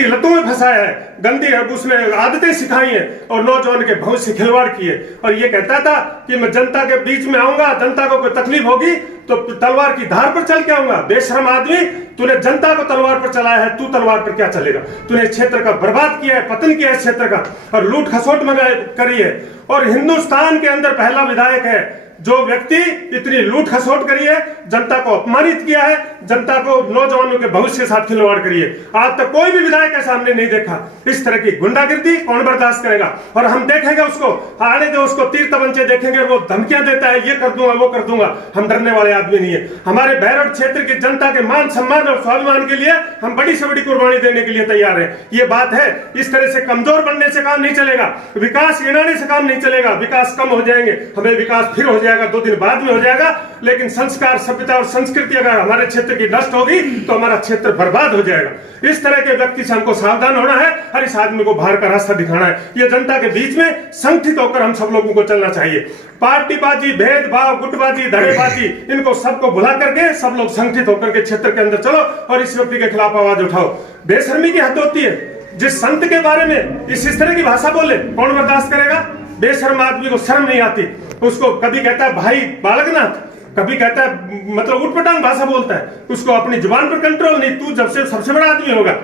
गलती लतों में फंसाया है, गंदी है उसने आदतें सिखाई हैं और नौजवान के भविष्य से खिलवाड़ किए। और ये कहता था कि मैं जनता के बीच में आऊंगा, जनता को कोई तकलीफ होगी तो तलवार की धार पर चल के आऊंगा। बेशरम आदमी, तूने जनता को तलवार पर चलाया है, तू तलवार पर क्या चलेगा? तूने क्षेत्र का बर्बाद किया है, पतन किया है क्षेत्र का, और लूट खसोट करी है। और हिंदुस्तान के अंदर पहला विधायक है जो व्यक्ति इतनी लूट खसोट करी है, जनता को अपमानित किया है, जनता को नौजवानों के भविष्य के साथ खिलवाड़ करी है। आज तक कोई भी विधायक ऐसा हमने नहीं देखा। इस तरह की गुंडागिर्दी कौन बर्दाश्त करेगा? और हम देखेंगे उसको, आने दो उसको, तीर तमंचे देखेंगे, वो धमकियां देता है, ये कर दूंगा वो कर दूंगा। हम डरने वाले आदमी नहीं है। हमारे बैरट क्षेत्र की जनता के मान सम्मान और स्वाभिमान के लिए हम बड़ी से बड़ी कुर्बानी देने के लिए तैयार है। ये बात है। इस तरह से कमजोर बनने से काम नहीं चलेगा, विकास गिनाने से काम नहीं चलेगा। विकास कम हो जाएंगे, हमें विकास फिर हो जाएगा, 2 दिन बाद में हो जाएगा, लेकिन संस्कार, सभ्यता और संस्कृति अगर हमारे क्षेत्र की नष्ट होगी तो हमारा क्षेत्र बर्बाद हो जाएगा। इस तरह के व्यक्ति से हमको सावधान होना है, हर इस आदमी को बाहर का रास्ता दिखाना है। ये जनता के बीच में संगठित होकर हम सब लोगों को चलना चाहिए। पार्टीबाजी, भेदभाव, गुटबाजी, धड़ेबाजी, इनको सबको भुला करके सब लोग संगठित होकर के क्षेत्र के अंदर चलो और इस व्यक्ति के खिलाफ आवाज उठाओ। बेशर्मी की हद होती है। जिस संत के बारे में इस तरह की भाषा बोले कौन बर्दाश्त करेगा? बेशर्म आदमी को शर्म नहीं आती। उसको कभी कहता है भाई बालकनाथ, कभी कहता है मतलब उठपटांग भाषा बोलता है। उसको अपनी जुबान पर कंट्रोल नहीं। तू जब से सबसे बड़ा आदमी होगा।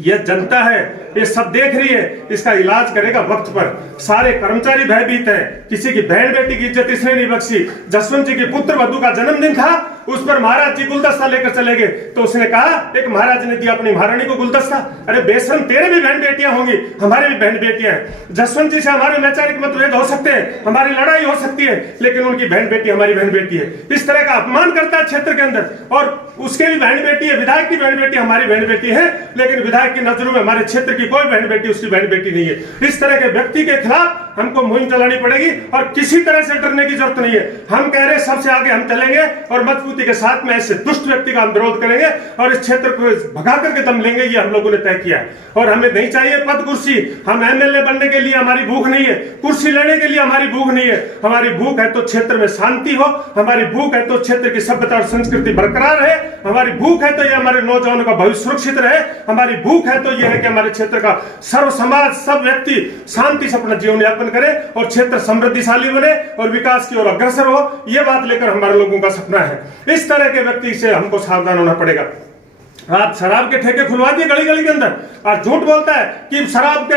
यह जनता है, ये सब देख रही है, इसका इलाज करेगा वक्त पर। सारे कर्मचारी भयभीत हैं। किसी की बहन बेटी की इज्जत इसने नहीं बख्शी। जसवंत जी की पुत्र वधू का जन्मदिन था, उस पर महाराज जी गुलदस्ता लेकर चले गए तो उसने कहा, एक महाराज ने दिया अपनी महारानी को गुलदस्ता। अरे बेशरम, तेरे भी बहन बेटियां होंगी, हमारी भी बहन बेटियां हैं। जसवंत जी से हमारे वैचारिक मतभेद हो सकते हैं, हमारी लड़ाई हो सकती है, लेकिन उनकी बहन बेटी हमारी बहन बेटी है। इस तरह का अपमान करता है क्षेत्र के अंदर। और उसके भी बहन बेटी है, विधायक की बहन बेटी हमारी बहन बेटी है, लेकिन विधायक की नजरों में हमारे क्षेत्र की कोई बहन बेटी उसकी बहन बेटी नहीं है। इस तरह के व्यक्ति के खिलाफ हमको मुहिम चलानी पड़ेगी और किसी तरह से डरने की जरूरत नहीं है। हम कह रहे सबसे आगे हम चलेंगे और मजबूती के साथ में ऐसे दुष्ट व्यक्ति का हम विरोध करेंगे और इस क्षेत्र को भगा करके दम लेंगे। ये हम लोगों ने तय किया है। और हमें नहीं चाहिए पद कुर्सी। हम एमएलए बनने के लिए हमारी भूख नहीं है, कुर्सी लेने के लिए हमारी भूख नहीं है। हमारी भूख है तो क्षेत्र में शांति हो, हमारी भूख है तो क्षेत्र की सभ्यता और संस्कृति बरकरार है, हमारी भूख है तो ये हमारे नौजवानों का भविष्य सुरक्षित रहे, हमारी भूख है तो यह है कि हमारे क्षेत्र का सर्व समाज, सब व्यक्ति शांति से अपना जीवन यापन करे और क्षेत्र समृद्धिशाली बने और विकास की ओर अग्रसर हो। यह बात लेकर हमारे लोगों का सपना है। इस तरह के व्यक्ति से हमको सावधान होना पड़ेगा। आप शराब के ठेके खुलवा दिए गली गली के अंदर और झूठ बोलता है कि शराब के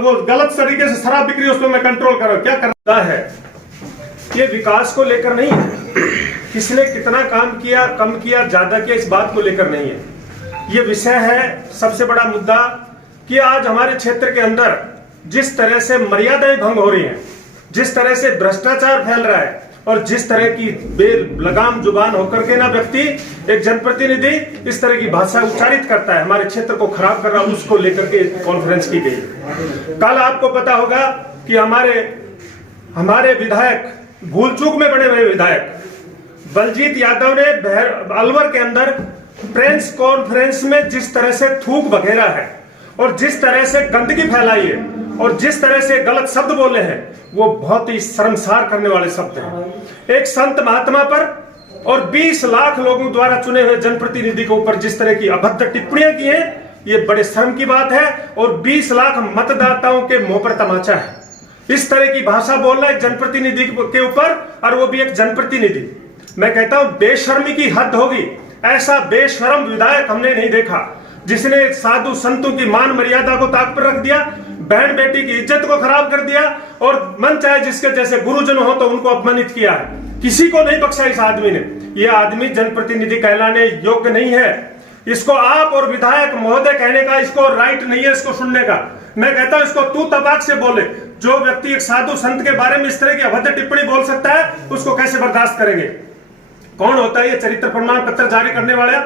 वो गलत तरीके से शराब बिक्री उसमें मैं कंट्रोल कर रहा हूं। क्या करता है? ये विकास को लेकर नहीं है, किसने कितना काम किया, कम किया, ज्यादा किया, इस बात को लेकर नहीं है। ये विषय है सबसे बड़ा मुद्दा कि आज हमारे क्षेत्र के अंदर जिस तरह से मर्यादाएं भंग हो रही हैं, जिस तरह से भ्रष्टाचार फैल रहा है और जिस तरह की बेलगाम जुबान होकर के ना व्यक्ति, एक जनप्रतिनिधि इस तरह की भाषा उच्चारित करता है, हमारे क्षेत्र को खराब कर रहा है, उसको लेकर के कॉन्फ्रेंस की गई। कल आपको पता होगा कि हमारे विधायक, भूल चूक में बड़े हुए विधायक बलजीत यादव ने अलवर के अंदर प्रेस कॉन्फ्रेंस में जिस तरह से थूक वगैरह है और जिस तरह से गंदगी फैलाई है और जिस तरह से गलत शब्द बोले हैं, वो बहुत ही शर्मसार करने वाले शब्द हैं। एक संत महात्मा पर और 20 लाख लोगों द्वारा चुने हुए जनप्रतिनिधि के ऊपर जिस तरह की अभद्र टिप्पणियां की हैं, ये बड़े शर्म की बात है और 20 लाख मतदाताओं के मुंह पर तमाचा है। इस तरह की भाषा बोलना एक जनप्रतिनिधि के ऊपर, और वो भी एक जनप्रतिनिधि। मैं कहता हूं बेशर्मी की हद होगी। ऐसा बेशर्म विधायक हमने नहीं देखा जिसने साधु संतों की मान मर्यादा को ताक पर रख दिया, बहन बेटी की इज्जत को खराब कर दिया और मन चाहे जिसके जैसे गुरुजन हो तो उनको अपमानित किया है। किसी को नहीं बख्शा इस आदमी ने। यह आदमी जनप्रतिनिधि कहलाने योग्य नहीं है। इसको आप और विधायक महोदय कहने का इसको राइट नहीं है, इसको सुनने का। मैं कहता हूं इसको तू तबाक से बोले। जो व्यक्ति एक साधु संत के बारे में इस तरह की अभद्र टिप्पणी बोल सकता है, उसको कैसे बर्दाश्त करेंगे? कौन होता है ये चरित्र प्रमाण पत्र जारी करने वाला?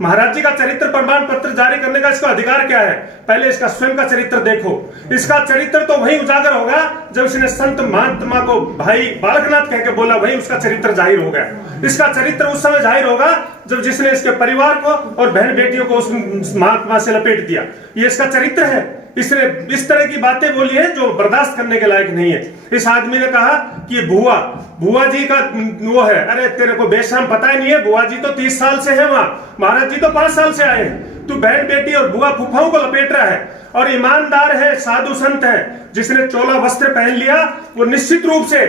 महाराज जी का चरित्र प्रमाण पत्र जारी करने का इसको अधिकार क्या है? पहले इसका स्वयं का चरित्र देखो। इसका चरित्र तो वही उजागर होगा जब इसने संत महात्मा को भाई बालकनाथ कह के बोला, वही उसका चरित्र जाहिर हो गया। इसका चरित्र उस समय जाहिर होगा जब जिसने इसके परिवार को और बहन बेटियों को उस महात्मा से लपेट दिया। ये इसका चरित्र है। इसने इस तरह की बातें बोली है जो बर्दाश्त करने के लायक नहीं है। इस आदमी ने कहा कि ये बुआ जी का वो है। अरे तेरे को बेशरम पता ही नहीं है, बुआ जी तो 30 साल से है वहां, महाराज जी तो 5 साल से आए हैं। तू बहन बेटी और बुआ फूफाओं को लपेट रहा है। और ईमानदार है, साधु संत है, जिसने चोला वस्त्र पहन लिया वो निश्चित रूप से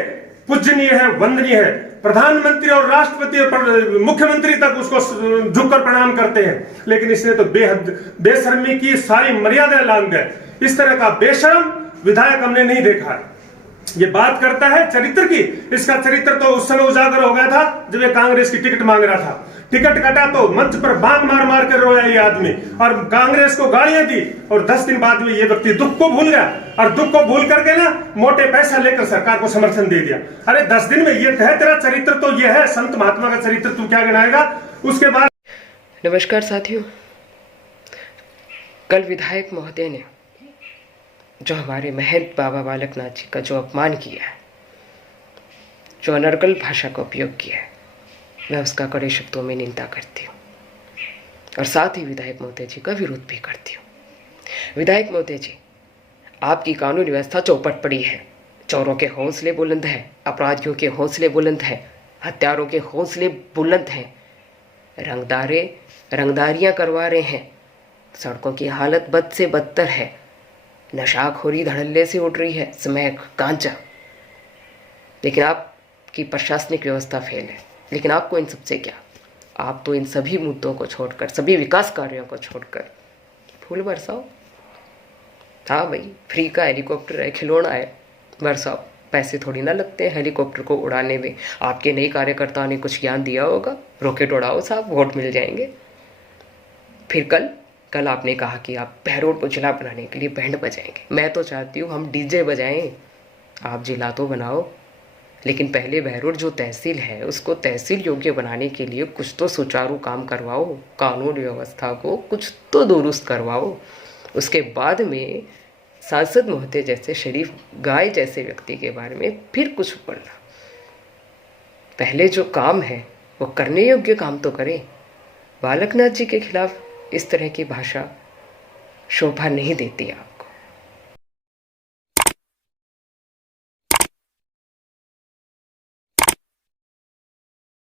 पूजनीय है, वंदनीय है। प्रधानमंत्री और राष्ट्रपति और मुख्यमंत्री तक उसको झुककर प्रणाम करते हैं, लेकिन इसने तो बेहद बेशर्मी की, सारी मर्यादा लांघ गए। इस तरह का बेशर्म विधायक हमने नहीं देखा है। ये बात करता है चरित्र की, इसका चरित्र तो उस समय उजागर हो गया था जब ये कांग्रेस की टिकट मांग रहा था। टिकट कटा तो मंच पर बांग मार मार कर रोया ये आदमी और कांग्रेस को गालियां दी, और 10 दिन बाद में ये व्यक्ति दुख को भूल गया, और दुख को भूल करके ना मोटे पैसा लेकर सरकार को समर्थन दे दिया। अरे 10 दिन में ये है तेरा चरित्र, तो ये है संत महात्मा का चरित्र, तू क्या गिनाएगा? उसके बाद नमस्कार साथियों, कल विधायक महोदय ने जो हमारे महंत बाबा बालकनाथ जी का जो अपमान किया है, जो अनर्गल भाषा का उपयोग किया है, मैं उसका कड़े शब्दों में निंदा करती हूँ और साथ ही विधायक महोदय जी का विरोध भी करती हूँ। विधायक महोदय जी, आपकी कानून व्यवस्था चौपट पड़ी है। चोरों के हौसले बुलंद हैं, अपराधियों के हौसले बुलंद हैं, हत्यारों के हौसले बुलंद हैं, रंगदारियाँ करवा रहे हैं, सड़कों की हालत बद से बदतर है, नशाखोरी धड़ल्ले से उठ रही है, स्मैक गांजा, लेकिन आपकी प्रशासनिक व्यवस्था फेल है। लेकिन आपको इन सबसे क्या, आप तो इन सभी मुद्दों को छोड़कर, सभी विकास कार्यों को छोड़कर फूल बरसाओ। हाँ भाई, फ्री का हेलीकॉप्टर है, खिलौना है, बरसाओ। पैसे थोड़ी ना लगते हैं हेलीकॉप्टर को उड़ाने में। आपके नए कार्यकर्ताओं ने कुछ ज्ञान दिया होगा, रॉकेट उड़ाओ साहब, वोट मिल जाएंगे। फिर कल आपने कहा कि आप बहरोड को जिला बनाने के लिए बैंड बजाएंगे। मैं तो चाहती हूँ हम डीजे बजाएं, आप जिला तो बनाओ, लेकिन पहले बहरोड जो तहसील है उसको तहसील योग्य बनाने के लिए कुछ तो सुचारू काम करवाओ, कानून व्यवस्था को कुछ तो दुरुस्त करवाओ। उसके बाद में सांसद महोदय जैसे शरीफ गाय जैसे व्यक्ति के बारे में फिर कुछ बोलना। पहले जो काम है वो करने योग्य काम तो करें। बालकनाथ जी के खिलाफ इस तरह की भाषा शोभा नहीं देती आप।